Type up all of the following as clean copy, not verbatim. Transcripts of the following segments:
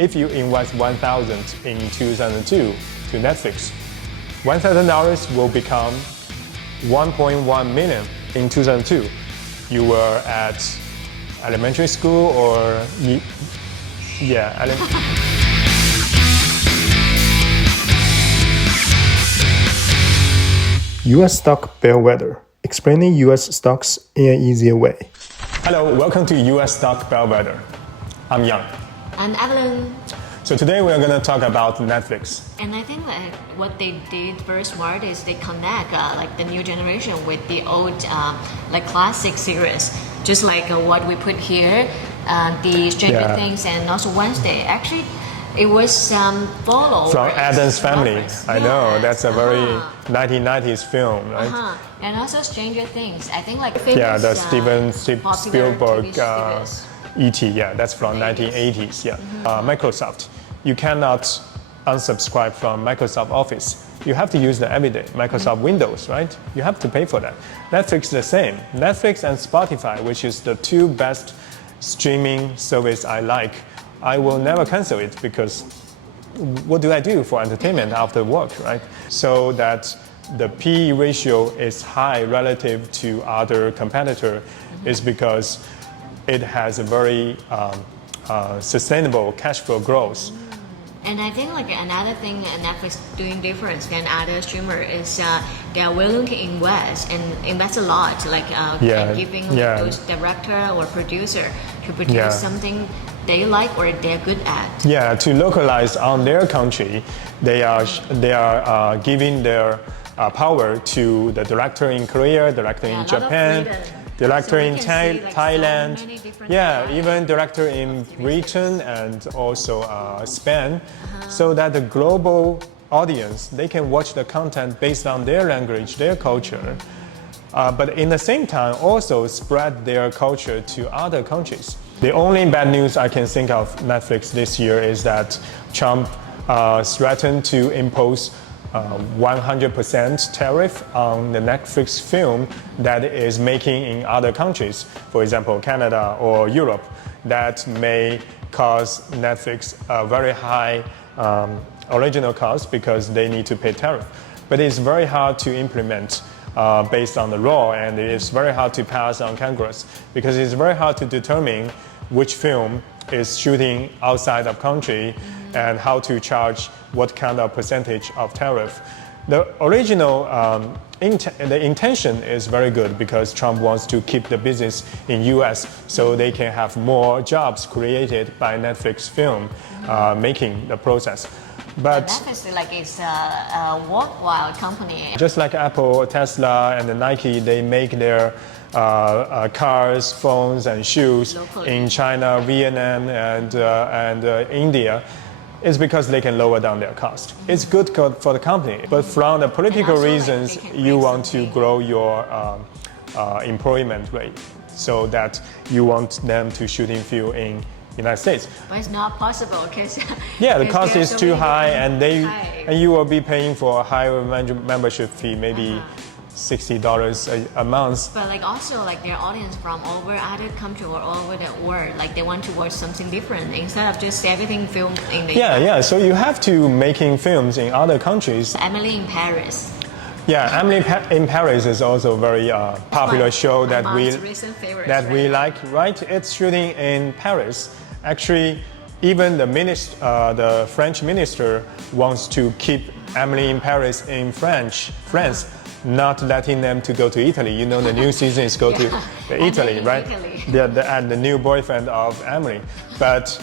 if you invest $1,000 in 2002 to Netflix, $1,000 will become 1.1 million in 2002. You were at elementary school or US Stock Bellwether, explaining US stocks in an easier way. Hello, welcome to US Stock Bellwether. I'm Yang. I'm Evelyn. So today we are going to talk about Netflix. And I think that what they did very smart is they connect like the new generation with the old like classic series. Just like what we put here, the Stranger Things and also Wednesday. Actually, it was followed from Addams Family. Yes. I know, that's a very 1990s film, right? And also Stranger Things. I think like famous, the Steven Spielberg E.T. That's from 1980s. Microsoft. You cannot unsubscribe from Microsoft Office. You have to use the everyday Microsoft Windows, right? You have to pay for that. Netflix is the same. Netflix and Spotify, which is the two best streaming service I like, I will never cancel it because what do I do for entertainment after work, right? So that the PE ratio is high relative to other competitor is because it has a very sustainable cash flow growth. And I think like another thing that Netflix doing different than other streamer is they are willing to invest and invest a lot, like giving those director or producer to produce something they like or they're good at. Yeah, to localize on their country, they are giving their power to the director in Korea, director in Japan, director in Thailand, even director in Britain and also Spain, so that the global audience, they can watch the content based on their language, their culture, but in the same time also spread their culture to other countries. The only bad news I can think of Netflix this year is that Trump threatened to impose 100% tariff on the Netflix film that is making in other countries, for example, Canada or Europe, that may cause Netflix a very high original cost because they need to pay tariff. But it's very hard to implement based on the law, and it is very hard to pass on Congress because it's very hard to determine which film is shooting outside of country and how to charge what kind of percentage of tariff. The original the intention is very good because Trump wants to keep the business in US so they can have more jobs created by Netflix film making the process. But Netflix is a worldwide company. Just like Apple, Tesla, and Nike, they make their cars, phones, and shoes locally in China, Vietnam, and India. It's because they can lower down their cost. It's good for the company, but from the political reasons, you want to grow your employment rate so that you want them to shoot in film in United States. But it's not possible because the cost is too high, and you will be paying for a higher membership fee, maybe $60 a month. But also their audience from all over other countries or all over the world, they want to watch something different instead of just everything filmed in the US. So you have to making films in other countries. Emily in Paris. Emily in Paris is also a very popular show that we like, right? It's shooting in Paris. Actually, even the French minister wants to keep Emily in Paris in France, not letting them to go to Italy. You know, the new season is go to Italy, right? The new boyfriend of Emily. But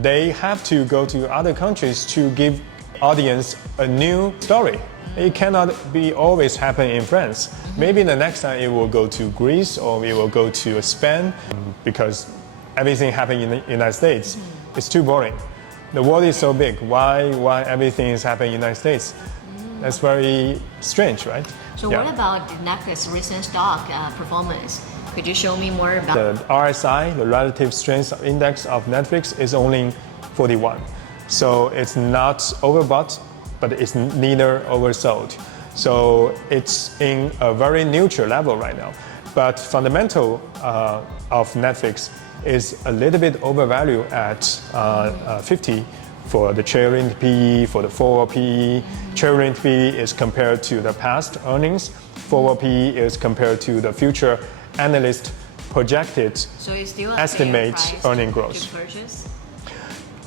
they have to go to other countries to give audience a new story. It cannot be always happen in France. Maybe the next time it will go to Greece or it will go to Spain because everything happening in the United States is too boring. The world is so big. Why everything is happening in the United States? That's very strange, right? So what about the Netflix recent stock performance? Could you show me more about the RSI, the relative strength index of Netflix, is only 41. So it's not overbought, but it's neither oversold. So it's in a very neutral level right now. But fundamental of Netflix is a little bit overvalued at 50 for the trailing PE, for the forward PE. Trailing PE is compared to the past earnings. Forward PE is compared to the future analyst projected So it's still a estimate fair price earning to growth. purchase?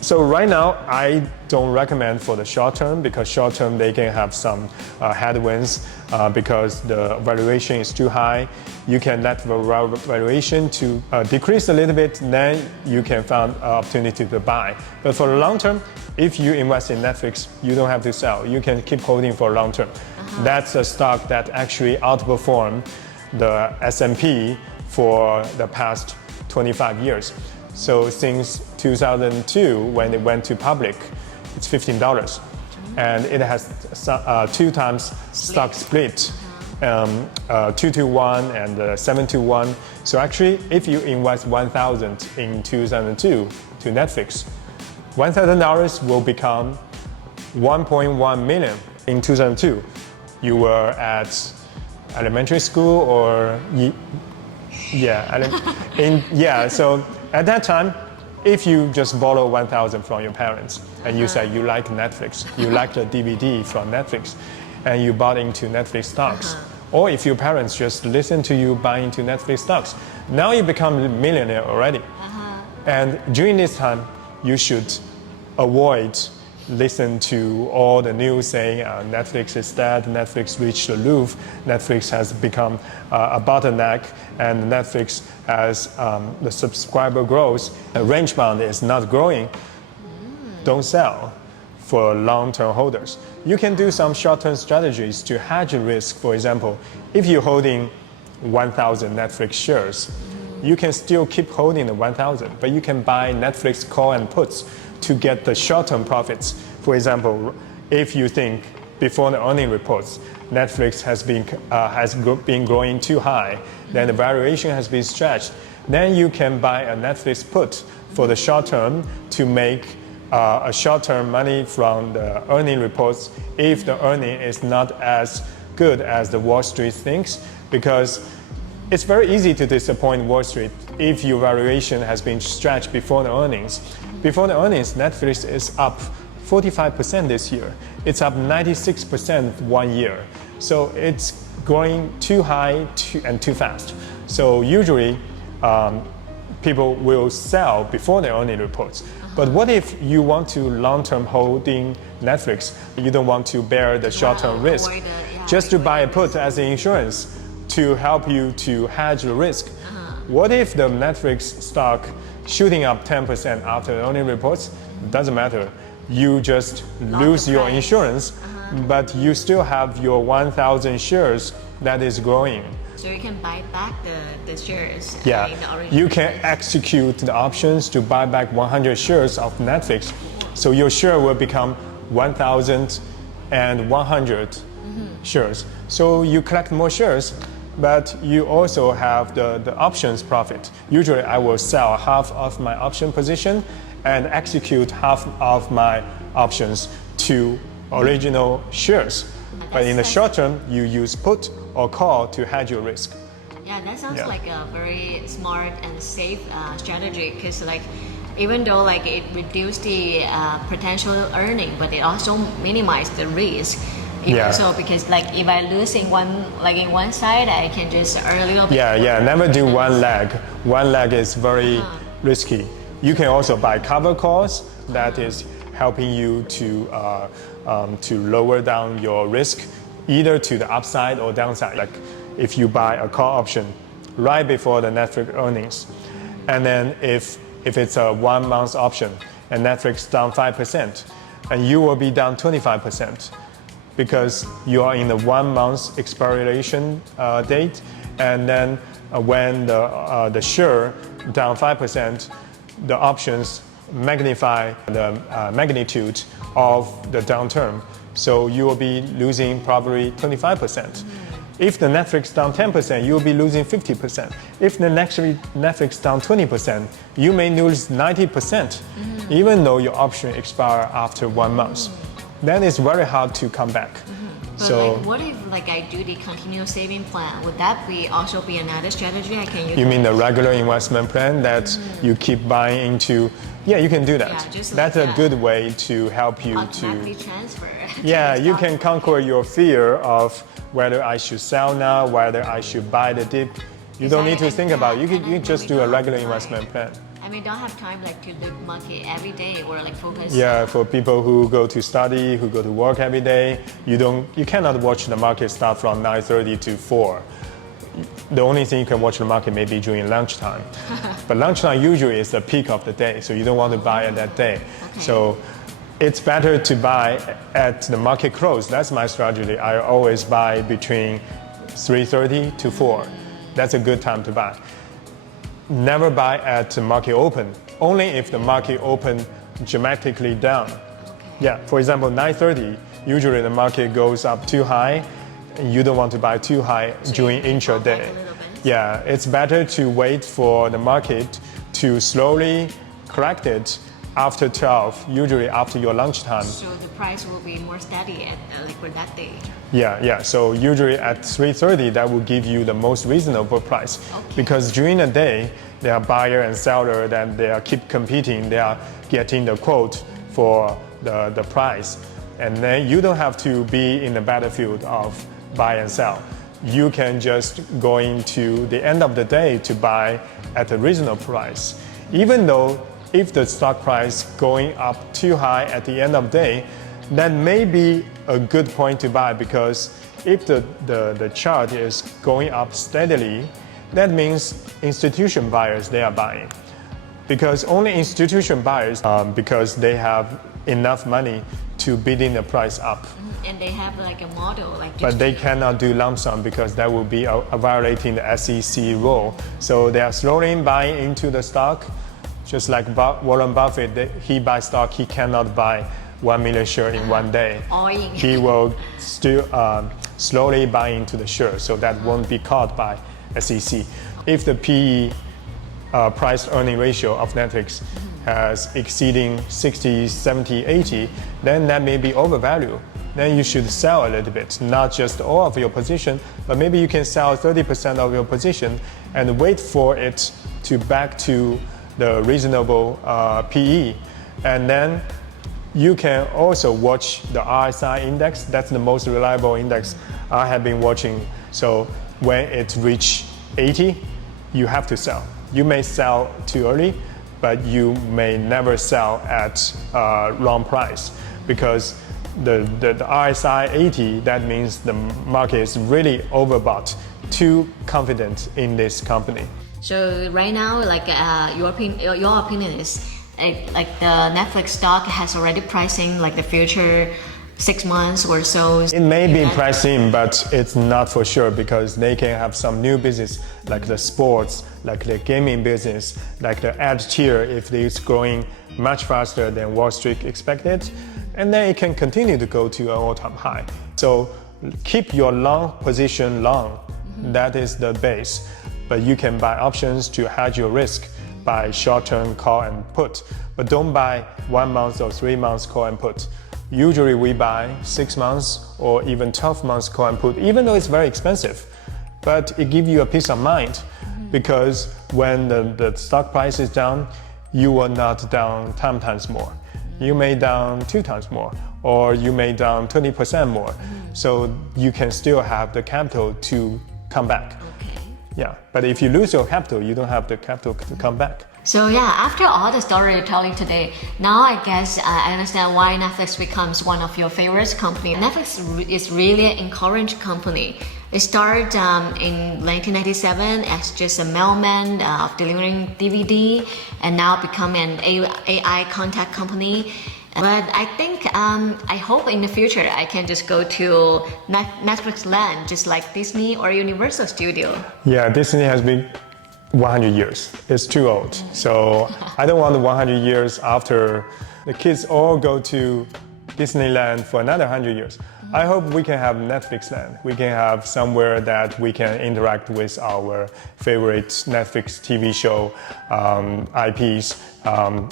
So right now, I don't recommend for the short term because short term they can have some headwinds because the valuation is too high. You can let the valuation to decrease a little bit, then you can find an opportunity to buy. But for the long term, if you invest in Netflix, you don't have to sell. You can keep holding for long term. That's a stock that actually outperformed the S&P for the past 25 years. So since 2002, when it went to public, it's $15. And it has 2 times stock split, 2-to-1 and 7-to-1. So actually, if you invest $1,000 in 2002 to Netflix, $1,000 will become 1.1 million in 2002. You were at elementary school or so at that time, if you just borrow 1,000 from your parents and you say you like Netflix, you like the DVD from Netflix, and you bought into Netflix stocks, or if your parents just listen to you buy into Netflix stocks, now you become a millionaire already. And during this time, you should avoid listen to all the news saying Netflix is dead, Netflix reached the roof, Netflix has become a bottleneck, and Netflix has the subscriber growth, range bound is not growing. Don't sell for long-term holders. You can do some short-term strategies to hedge risk. For example, if you're holding 1,000 Netflix shares, you can still keep holding the 1,000, but you can buy Netflix call and puts to get the short-term profits. For example, if you think before the earning reports, Netflix has been growing too high, then the valuation has been stretched, then you can buy a Netflix put for the short term to make a short-term money from the earning reports if the earning is not as good as the Wall Street thinks, because it's very easy to disappoint Wall Street if your valuation has been stretched before the earnings. Before the earnings, Netflix is up 45% this year. It's up 96% 1 year. So it's growing too high and too fast. So usually people will sell before the earning reports. But what if you want to long-term holding Netflix? You don't want to bear the short-term risk. Just to buy a put as an insurance to help you to hedge the risk. What if the Netflix stock shooting up 10% after the earning reports? Doesn't matter. You just lose your insurance, but you still have your 1,000 shares that is growing. So you can buy back the shares. Yeah, in the original you can price. execute the options to buy back 100 shares of Netflix. So your share will become 1,100 shares. So you collect more shares, but you also have the options profit. Usually I will sell half of my option position and execute half of my options to original shares. But in the short term, you use put or call to hedge your risk. Yeah, that sounds like a very smart and safe strategy, because like even though like it reduced the potential earning, but it also minimized the risk. So because like if I lose in one side, I can just earn a little bit. Never do one leg. One leg is very risky. You can also buy cover calls. That is helping you to lower down your risk, either to the upside or downside. Like if you buy a call option right before the Netflix earnings, and then if it's a 1 month option and Netflix down 5%, and you will be down 25%. Because you are in the 1 month expiration date, and then when the share down 5%, the options magnify the magnitude of the downturn. So you will be losing probably 25%. If the Netflix down 10%, you will be losing 50%. If the Netflix down 20%, you may lose 90%, even though your option expires after 1 month. then it's very hard to come back. But So like, what if like I do the continuous saving plan? Would that also be another strategy I can use? you mean the regular investment plan that you keep buying into? Yeah, you can do that. Yeah, just That's like a good way to help you automatically to. transfer. Yeah, to the you stock can conquer your fear of whether I should sell now, whether I should buy the dip. You don't need to think about it. You just do a regular investment plan. I mean, don't have time like to look market every day or like focus. Yeah, for people who go to study, who go to work every day, you cannot watch the market start from 9:30 to 4. The only thing you can watch the market maybe during lunchtime. But lunchtime usually is the peak of the day, so you don't want to buy at that day. Okay. So it's better to buy at the market close. That's my strategy. I always buy between 3:30 to 4. That's a good time to buy. Never buy at the market open, only if the market open dramatically down. Yeah, for example, 9:30, usually the market goes up too high. You don't want to buy too high during intraday. Yeah, it's better to wait for the market to slowly correct it after 12, usually after your lunchtime. So the price will be more steady at like for that day. Yeah. So usually at 3:30, that will give you the most reasonable price. Okay. Because during the day, there are buyer and seller that they are keep competing. They are getting the quote for the price, and then you don't have to be in the battlefield of buy and sell. You can just go into the end of the day to buy at a reasonable price, even though if the stock price going up too high at the end of the day, that may be a good point to buy, because if the chart is going up steadily, that means institution buyers, they are buying. Because only institution buyers, because they have enough money to bidding the price up. And they have like a model like. But they cannot do lump sum because that would be violating the SEC rule. So they are slowly buying into the stock. Just like Warren Buffett, he buys stock, he cannot buy 1 million shares in one day. He will still slowly buy into the share, so that won't be caught by SEC. If the PE price earning ratio of Netflix has exceeding 60, 70, 80, then that may be overvalued. Then you should sell a little bit, not just all of your position, but maybe you can sell 30% of your position and wait for it to back to the reasonable PE. And then you can also watch the RSI index. That's the most reliable index I have been watching. So when it reaches 80, you have to sell. You may sell too early, but you may never sell at wrong price, because the RSI 80, that means the market is really overbought, too confident in this company. So right now, like your opinion is like the Netflix stock has already pricing like the future 6 months or so. It may be priced in, but it's not for sure, because they can have some new business like the sports, like the gaming business, like the ad tier if it's growing much faster than Wall Street expected, and then it can continue to go to an all-time high. So keep your long position long. That is the base. But you can buy options to hedge your risk by short-term call and put. But don't buy 1 month or 3 months call and put. Usually we buy 6 months or even 12 months call and put, even though it's very expensive. But it gives you a peace of mind, because when the stock price is down, you will not down 10 times more. You may down 2 times more, or you may down 20% more. So you can still have the capital to come back. Yeah, but if you lose your capital, you don't have the capital to come back. So yeah, after all the story you're telling today, now I guess I understand why Netflix becomes one of your favorite company. Netflix is really an encouraging company. It started in 1997 as just a mailman delivering DVD, and now become an AI contact company. But I think, I hope in the future I can just go to Netflix land, just like Disney or Universal Studio. Yeah, Disney has been 100 years. It's too old. So I don't want 100 years after the kids all go to Disneyland for another 100 years. I hope we can have Netflix land. We can have somewhere that we can interact with our favorite Netflix TV show IPs,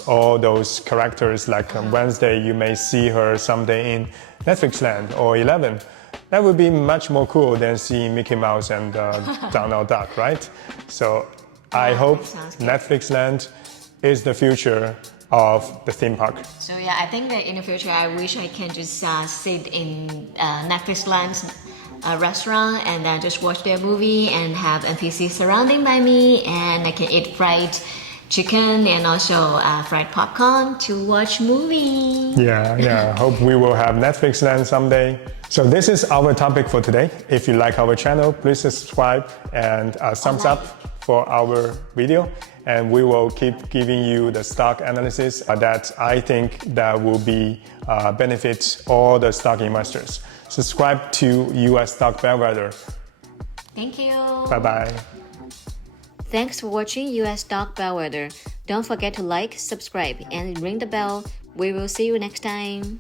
all those characters like Wednesday, you may see her someday in Netflix land, or 11. That would be much more cool than seeing Mickey Mouse and Donald Duck, right? So I hope Netflix land is the future of the theme park. So yeah, I think that in the future, I wish I can just sit in Netflix Land's restaurant and then just watch their movie and have NPC surrounding by me, and I can eat fried chicken and also fried popcorn to watch movie. Yeah. Hope we will have Netflix land someday. So this is our topic for today. If you like our channel, please subscribe and thumbs up for our video. And we will keep giving you the stock analysis that I think that will be benefit all the stock investors. Subscribe to US Stock Bellwether. Thank you. Bye-bye. Thanks for watching US Stock Bellwether. Don't forget to like, subscribe, and ring the bell. We will see you next time.